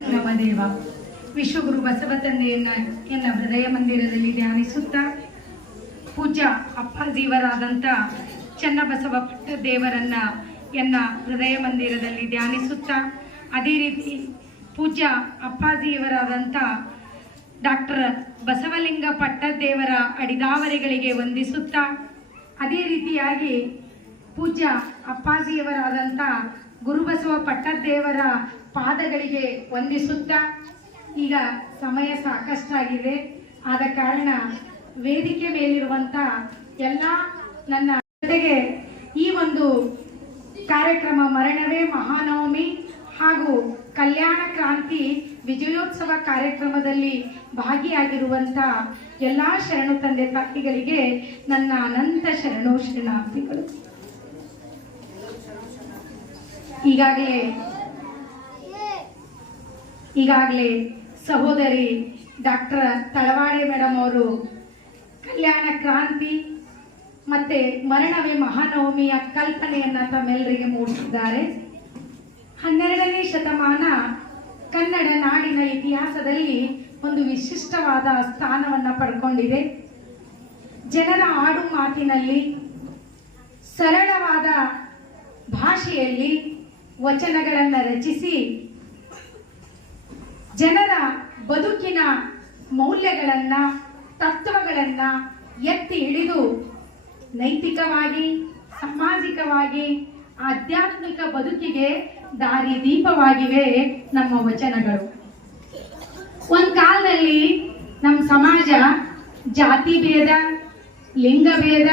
ನಮ್ಮ ದೇವ ವಿಶ್ವಗುರು ಬಸವ ತಂದೆಯನ್ನ ಎನ್ನ ಹೃದಯ ಮಂದಿರದಲ್ಲಿ ಧ್ಯಾನಿಸುತ್ತಾ ಪೂಜ್ಯ ಅಪ್ಪಾಜಿಯವರಾದಂಥ ಚನ್ನಬಸವ ಪಟ್ಟದೇವರನ್ನ ಎನ್ನ ಹೃದಯ ಮಂದಿರದಲ್ಲಿ ಧ್ಯಾನಿಸುತ್ತಾ ಅದೇ ರೀತಿ ಪೂಜ್ಯ ಅಪ್ಪಾಜಿಯವರಾದಂಥ ಡಾಕ್ಟರ್ ಬಸವಲಿಂಗ ಪಟ್ಟದೇವರ ಅಡಿದಾವರೆಗಳಿಗೆ ವಂದಿಸುತ್ತಾ ಅದೇ ರೀತಿಯಾಗಿ ಪೂಜ್ಯ ಅಪ್ಪಾಜಿಯವರಾದಂಥ ಗುರುಬಸವ ಪಟ್ಟದೇವರ ಪಾದಗಳಿಗೆ ವಂದಿಸುತ್ತಾ ಈಗ ಸಮಯ ಸಾಕಷ್ಟಾಗಿದೆ. ಆದ ಕಾರಣ ವೇದಿಕೆ ಮೇಲಿರುವಂಥ ಎಲ್ಲ ನನ್ನ ಜೊತೆಗೆ ಈ ಒಂದು ಕಾರ್ಯಕ್ರಮ ಮರಣವೇ ಮಹಾನವಮಿ ಹಾಗೂ ಕಲ್ಯಾಣ ಕ್ರಾಂತಿ ವಿಜಯೋತ್ಸವ ಕಾರ್ಯಕ್ರಮದಲ್ಲಿ ಭಾಗಿಯಾಗಿರುವಂಥ ಎಲ್ಲ ಶರಣು ತಂದೆ ತಾಯಿಗಳಿಗೆ ನನ್ನ ಅನಂತ ಶರಣಾರ್ಥಿಗಳು. ಈಗಾಗಲೇ ಸಹೋದರಿ ಡಾಕ್ಟರ್ ತಳವಾಡೆ ಮೇಡಮ್ ಅವರು ಕಲ್ಯಾಣ ಕ್ರಾಂತಿ ಮತ್ತೆ ಮರಣವೇ ಮಹಾನವಮಿಯ ಕಲ್ಪನೆಯನ್ನ ತಮ್ಮೆಲ್ಲರಿಗೆ ಮೂಡಿಸಿದ್ದಾರೆ. 12ನೇ ಶತಮಾನ ಕನ್ನಡ ನಾಡಿನ ಇತಿಹಾಸದಲ್ಲಿ ಒಂದು ವಿಶಿಷ್ಟವಾದ ಸ್ಥಾನವನ್ನು ಪಡ್ಕೊಂಡಿದೆ. ಜನರ ಆಡು ಮಾತಿನಲ್ಲಿ ಸರಳವಾದ ಭಾಷೆಯಲ್ಲಿ ವಚನಗಳನ್ನು ರಚಿಸಿ ಜನರ ಬದುಕಿನ ಮೌಲ್ಯಗಳನ್ನು ತತ್ವಗಳನ್ನು ಎತ್ತಿ ಹಿಡಿದು ನೈತಿಕವಾಗಿ ಸಾಮಾಜಿಕವಾಗಿ ಆಧ್ಯಾತ್ಮಿಕ ಬದುಕಿಗೆ ದಾರಿ ದೀಪವಾಗಿವೆ ನಮ್ಮ ವಚನಗಳು. ಒಂದು ಕಾಲದಲ್ಲಿ ನಮ್ಮ ಸಮಾಜ ಜಾತಿ ಭೇದ, ಲಿಂಗ ಭೇದ,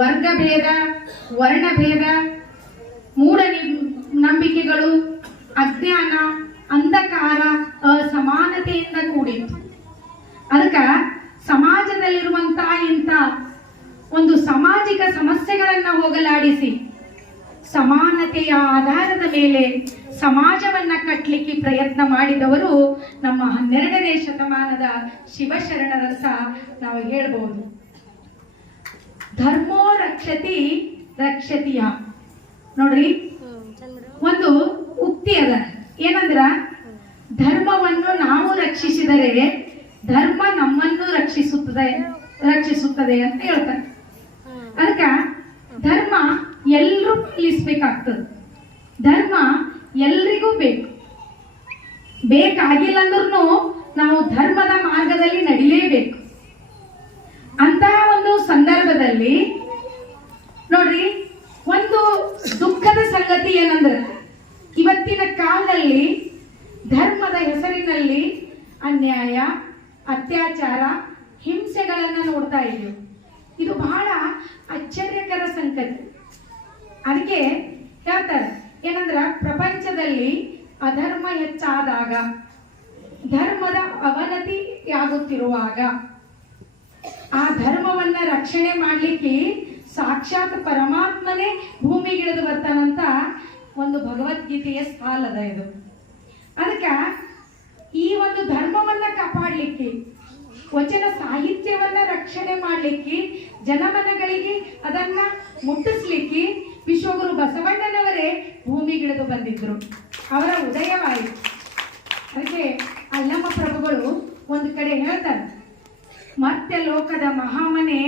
ವರ್ಗ ಭೇದ, ವರ್ಣಭೇದ, ಮೂಢನಂಬಿಕೆಗಳು, ಅಜ್ಞಾನ, ಅಂಧಕಾರ, ಅಸಮಾನತೆಯಿಂದ ಕೂಡಿತ್ತು. ಅದಕ್ಕೆ ಸಮಾಜದಲ್ಲಿರುವಂತಹ ಇಂಥ ಒಂದು ಸಾಮಾಜಿಕ ಸಮಸ್ಯೆಗಳನ್ನು ಹೋಗಲಾಡಿಸಿ ಸಮಾನತೆಯ ಆಧಾರದ ಮೇಲೆ ಸಮಾಜವನ್ನ ಕಟ್ಟಲಿಕ್ಕೆ ಪ್ರಯತ್ನ ಮಾಡಿದವರು ನಮ್ಮ 12ನೇ ಶತಮಾನದ ಶಿವಶರಣರಂತ ನಾವು ಹೇಳ್ಬಹುದು. ಧರ್ಮೋ ರಕ್ಷತಿ ರಕ್ಷತಿಯ ನೋಡ್ರಿ, ಒಂದು ಉಕ್ತಿ ಅದ. ಏನಂದ್ರ, ಧರ್ಮವನ್ನು ನಾವು ರಕ್ಷಿಸಿದರೆ ಧರ್ಮ ನಮ್ಮನ್ನು ರಕ್ಷಿಸುತ್ತದೆ ಅಂತ ಹೇಳ್ತಾರೆ. ಅದಕ್ಕ ಧರ್ಮ ಎಲ್ಲರೂ ಪಾಲಿಸ್ಬೇಕಾಗ್ತದೆ. ಧರ್ಮ ಎಲ್ರಿಗೂ ಬೇಕಾಗಿಲ್ಲ ಅಂದ್ರೂ ನಾವು ಧರ್ಮದ ಮಾರ್ಗದಲ್ಲಿ ನಡಿಲೇಬೇಕು. ಅಂತಹ ಒಂದು ಸಂದರ್ಭದಲ್ಲಿ ನೋಡ್ರಿ, ಒಂದು ದುಃಖದ ಸಂಗತಿ ಏನಂದ್ರೆ, ಇವತ್ತಿನ ಕಾಲದಲ್ಲಿ ಧರ್ಮದ ಹೆಸರಿನಲ್ಲಿ ಅನ್ಯಾಯ, ಅತ್ಯಾಚಾರ, ಹಿಂಸೆಗಳನ್ನು ನೋಡ್ತಾ ಇದ್ದೀವಿ. ಇದು ಬಹಳ ಆಶ್ಚರ್ಯಕರ ಸಂಗತಿ. ಅದಕ್ಕೆ ಹೇಳ್ತಾರೆ ಏನಂದ್ರ, ಪ್ರಪಂಚದಲ್ಲಿ ಅಧರ್ಮ ಹೆಚ್ಚಾದಾಗ, ಧರ್ಮದ ಅವನತಿಯಾಗುತ್ತಿರುವಾಗ ಆ ಧರ್ಮವನ್ನ ರಕ್ಷಣೆ ಮಾಡಲಿಕ್ಕೆ ಸಾಕ್ಷಾತ್ ಪರಮಾತ್ಮನೇ ಭೂಮಿಗಿಳಿದು ಬರ್ತಾನಂತ ಒಂದು ಭಗವದ್ಗೀತೆಯ ಸಾಲದ ಇದು. ಅದಕ್ಕೆ ಈ ಒಂದು ಧರ್ಮವನ್ನ ಕಾಪಾಡಲಿಕ್ಕೆ, ವಚನ ಸಾಹಿತ್ಯವನ್ನ ರಕ್ಷಣೆ ಮಾಡಲಿಕ್ಕೆ, ಜನಮನಗಳಿಗೆ ಅದನ್ನ ಮುಟ್ಟಿಸ್ಲಿಕ್ಕೆ ವಿಶ್ವಗುರು ಬಸವಣ್ಣನವರೇ ಭೂಮಿಗಿಳಿದು ಬಂದಿದ್ರು. ಅವರ ಉದಯವಾಯಿತು. ಅದಕ್ಕೆ ಅಲ್ಲಮ್ಮ ಪ್ರಭುಗಳು ಒಂದು ಕಡೆ ಹೇಳ್ತಾರೆ, ಮತ್ತೆ ಲೋಕದ ಮಹಾಮನೆ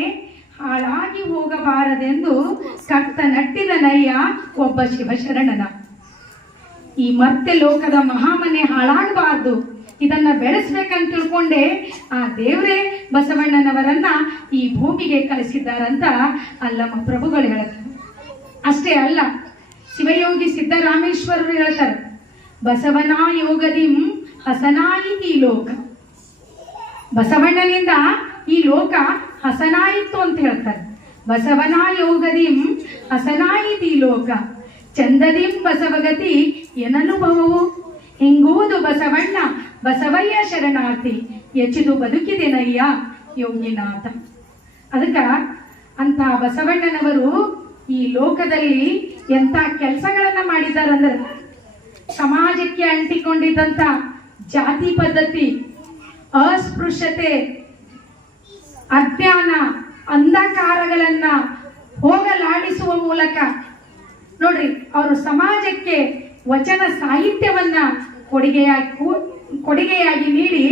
ಹಾಳಾಗಿ ಹೋಗಬಾರದೆಂದು ಕಟ್ಟ ನಟ್ಟಿದ ನಯ್ಯ ಒಬ್ಬ ಶಿವಶರಣನ. ಈ ಮತ್ತೆ ಲೋಕದ ಮಹಾಮನೆ ಹಾಳಾಗಬಾರ್ದು, ಇದನ್ನ ಬೆಳೆಸ್ಬೇಕಂತ ತಿಳ್ಕೊಂಡೆ ಆ ದೇವರೇ ಬಸವಣ್ಣನವರನ್ನ ಈ ಭೂಮಿಗೆ ಕಳಿಸಿದ್ದಾರಂತ ಅಲ್ಲಮ್ಮ ಪ್ರಭುಗಳು ಹೇಳ್ತಾರೆ. ಅಷ್ಟೇ ಅಲ್ಲ, ಶಿವಯೋಗಿ ಸಿದ್ದರಾಮೇಶ್ವರರು ಹೇಳ್ತಾರೆ, ಬಸವನ ಯೋಗದಿಂ ಹಸನಾಯಿತಿ ಲೋಕ. ಬಸವಣ್ಣನಿಂದ ಈ ಲೋಕ ಹಸನಾಯಿತು ಅಂತ ಹೇಳ್ತಾರೆ. ಬಸವನ ಯೋಗದಿಂ ಹಸನಾಯಿತಿ ಲೋಕ, ಚಂದದಿಂ ಬಸವಗತಿ ಎನನುಭವವು, ಹಿಂಗೂದು ಬಸವಣ್ಣ ಬಸವಯ್ಯ ಶರಣಾರ್ಥಿ, ಎಚ್ಚಿದು ಬದುಕಿದೆನಯ್ಯ ಯೋಗಿನಾಥ. ಅದಕ್ಕ ಅಂತ ಬಸವಣ್ಣನವರು ಈ ಲೋಕದಲ್ಲಿ ಎಂತ ಕೆಲಸಗಳನ್ನ ಮಾಡಿದಾರಂದ್ರೆ, ಸಮಾಜಕ್ಕೆ ಅಂಟಿಕೊಂಡಿದ್ದಂತ ಜಾತಿ ಪದ್ಧತಿ, ಅಸ್ಪೃಶ್ಯತೆ, ಅಜ್ಞಾನ, ಅಂಧಕಾರಗಳನ್ನ ಹೋಗಲಾಡಿಸುವ ಮೂಲಕ ನೋಡ್ರಿ ಅವರು ಸಮಾಜಕ್ಕೆ ವಚನ ಸಾಹಿತ್ಯವನ್ನ ಕೊಡುಗೆಯಾಗಿ ನೀಡಿ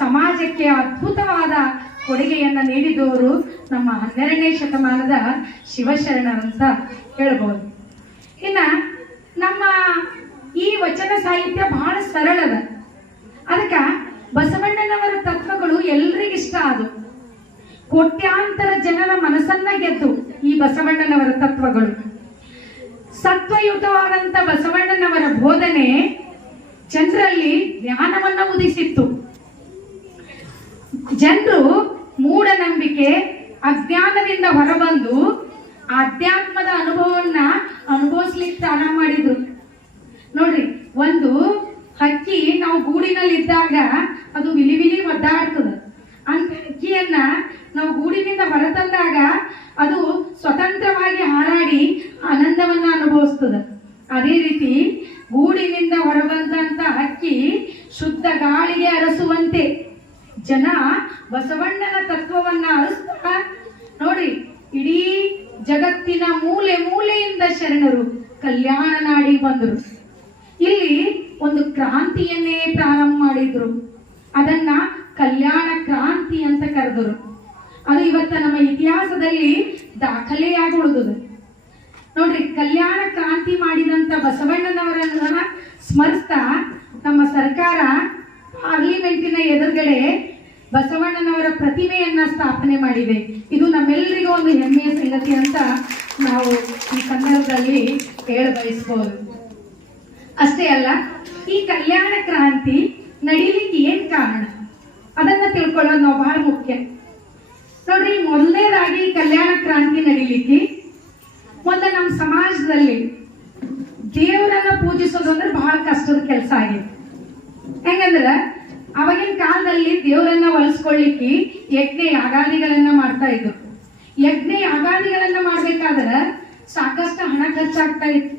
ಸಮಾಜಕ್ಕೆ ಅದ್ಭುತವಾದ ಕೊಡುಗೆಯನ್ನು ನೀಡಿದವರು ನಮ್ಮ 12ನೇ ಶತಮಾನದ ಶಿವಶರಣರಂತ ಹೇಳ್ಬೋದು. ಇನ್ನು ನಮ್ಮ ಈ ವಚನ ಸಾಹಿತ್ಯ ಬಹಳ ಸರಳದ, ಅದಕ್ಕೆ ಬಸವಣ್ಣನವರ ತತ್ವಗಳು ಎಲ್ರಿಗಿಷ್ಟ ಆದವು. ಕೋಟ್ಯಾಂತರ ಜನರ ಮನಸ್ಸನ್ನ ಗೆದ್ದು ಈ ಬಸವಣ್ಣನವರ ತತ್ವಗಳು. ಸತ್ವಯುತವಾದಂಥ ಬಸವಣ್ಣನವರ ಬೋಧನೆ ಜನರಲ್ಲಿ ಜ್ಞಾನವನ್ನ ಉದಿಸಿತ್ತು. ಜನರು ಮೂಢನಂಬಿಕೆ ಅಜ್ಞಾನದಿಂದ ಹೊರಬಂದು ಆಧ್ಯಾತ್ಮದ ಅನುಭವವನ್ನ ಅನುಭವಿಸ್ಲಿಕ್ಕೆ ಪ್ರಾರಂಭ ಮಾಡಿದ್ರು. ನೋಡ್ರಿ, ಒಂದು ಹಕ್ಕಿ ನಾವು ಗೂಡಿನಲ್ಲಿ ಇದ್ದಾಗ ಅದು ವಿಲಿ ವಿಲಿ ಒದ್ದಾಡ್ತದೆ. ಅಂತ ಹಕ್ಕಿಯನ್ನ ನಾವು ಗೂಡಿನಿಂದ ಹೊರತಂದಾಗ ಅದು ಸ್ವತಂತ್ರವಾಗಿ ಹಾರಾಡಿ ಆನಂದವನ್ನ ಅನುಭವಿಸ್ತದೆ. ಅದೇ ರೀತಿ ಗೂಡಿನಿಂದ ಹೊರಬಂದಂತ ಹಕ್ಕಿ ಶುದ್ಧ ಗಾಳಿಗೆ ಅರಸುವಂತೆ ಜನ ಬಸವಣ್ಣನ ತತ್ವವನ್ನ ಅರಸ್ತಾ ನೋಡ್ರಿ, ಇಡೀ ಜಗತ್ತಿನ ಮೂಲೆ ಮೂಲೆಯಿಂದ ಶರಣರು ಕಲ್ಯಾಣ ನಾಡಿ ಬಂದರು. ಇಲ್ಲಿ ಒಂದು ಕ್ರಾಂತಿಯನ್ನೇ ಪ್ರಾರಂಭ ಮಾಡಿದ್ರು. ಅದನ್ನ ಕಲ್ಯಾಣ ಕ್ರಾಂತಿ ಅಂತ ಕರೆದರು. ಅದು ಇವತ್ತ ನಮ್ಮ ಇತಿಹಾಸದಲ್ಲಿ ದಾಖಲೆಯಾಗಿ ಉಳಿದುದು. ನೋಡ್ರಿ, ಕಲ್ಯಾಣ ಕ್ರಾಂತಿ ಮಾಡಿದಂತ ಬಸವಣ್ಣನವರನ್ನ ಸ್ಮರಿಸ್ತಾ ನಮ್ಮ ಸರ್ಕಾರ ಪಾರ್ಲಿಮೆಂಟಿನ ಎದುರುಗಡೆ ಬಸವಣ್ಣನವರ ಪ್ರತಿಮೆಯನ್ನ ಸ್ಥಾಪನೆ ಮಾಡಿದೆ. ಇದು ನಮ್ಮೆಲ್ಲರಿಗೂ ಒಂದು ಹೆಮ್ಮೆಯ ಸಂಗತಿ ಅಂತ ನಾವು ಈ ಸಂದರ್ಭದಲ್ಲಿ ಹೇಳ ಬಯಸ್ಬೋದು. ಅಷ್ಟೇ ಅಲ್ಲ, ಈ ಕಲ್ಯಾಣ ಕ್ರಾಂತಿ ನಡೀಲಿಕ್ಕೆ ಏನ್ ಕಾರಣ ಅದನ್ನ ತಿಳ್ಕೊಳ್ಳೋದು ನಾವು ಬಹಳ ಮುಖ್ಯ. ನೋಡ್ರಿ, ಮೊದಲನೇದಾಗಿ ಕಲ್ಯಾಣ ಕ್ರಾಂತಿ ನಡೀಲಿಕ್ಕೆ ಮೊದಲ ನಮ್ಮ ಸಮಾಜದಲ್ಲಿ ದೇವರನ್ನ ಪೂಜಿಸೋದು ಅಂದ್ರೆ ಬಹಳ ಕಷ್ಟದ ಕೆಲಸ ಆಗಿದೆ. ಹೆಂಗಂದ್ರೆ ಅವಾಗಿನ ಕಾಲದಲ್ಲಿ ದೇವರನ್ನ ಒಲಿಸ್ಕೊಳ್ಳಿಕ್ಕೆ ಯಜ್ಞ ಯಾಗಾದಿಗಳನ್ನ ಮಾಡ್ತಾ ಇದ್ರು. ಯಜ್ಞ ಯಾಗಾದಿಗಳನ್ನ ಮಾಡ್ಬೇಕಾದ್ರೆ ಸಾಕಷ್ಟು ಹಣ ಖರ್ಚಾಗ್ತಾ ಇತ್ತು.